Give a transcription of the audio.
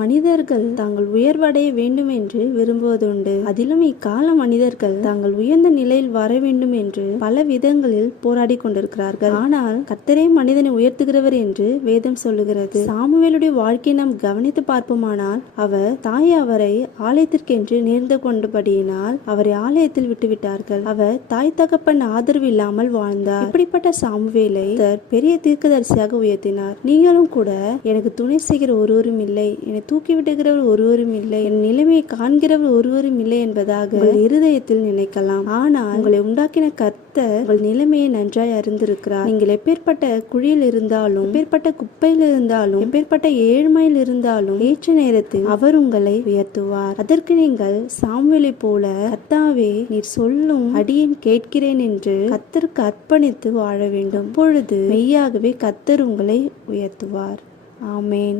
மனிதர்கள் தாங்கள் உயர்வடைய வேண்டும் என்று விரும்புவதுண்டு. அதிலும் இக்கால மனிதர்கள் தாங்கள் உயர்ந்த நிலையில் வர வேண்டும் என்று பல விதங்களில் போராடி கொண்டிருக்கிறார்கள். ஆனால் கர்த்தரே மனிதனை உயர்த்துகிறவர் என்று வேதம் சொல்லுகிறது. சாமுவேலுடைய வாழ்க்கையை நாம் கவனித்து பார்ப்போமானால், அவர் தாய் அவரை ஆலயத்திற்கென்று நேர்ந்து கொண்டபடியினால் அவரை ஆலயத்தில் விட்டுவிட்டார்கள். அவர் தாய் தகப்பன் ஆதரவு இல்லாமல் வாழ்ந்தார். இப்படிப்பட்ட சாமுவேலை பெரிய தீர்க்கதரிசியாக உயர்த்தினார். நீங்களும் கூட எனக்கு துணை செய்கிற ஒருவரும் இல்லை, என்னை தூக்கி விடுகிறவர் ஒருவரும் இல்லை, என் நிலைமையை காண்கிறவர் ஒருவரும் இல்லை என்பதாக உங்கள் இருதயத்தில் நினைக்கலாம். ஆனால் உங்களை உண்டாக்கின கர்த்தர் உங்கள் நிலைமையை நன்றாய் அறிந்திருக்கிறார். நீங்கள் எப்பேற்பட்ட குழியில் இருந்தாலும், எப்பேற்பட்ட குப்பையில் இருந்தாலும், எப்பேற்பட்ட ஏழ்மையில் இருந்தாலும் ஏற்ற நேரத்தில் அவர் உங்களை உயர்த்துவார். அதற்கு நீங்கள் சாமுவேலை போல, கர்த்தாவே நீர் சொல்லும் அடியேன் கேட்கிறேன் என்று கர்த்தருக்கு அர்ப்பணித்து வாழ வேண்டும். அப்பொழுது மெய்யாகவே கர்த்தர் உங்களை உயர்த்துவார். ஆமேன்.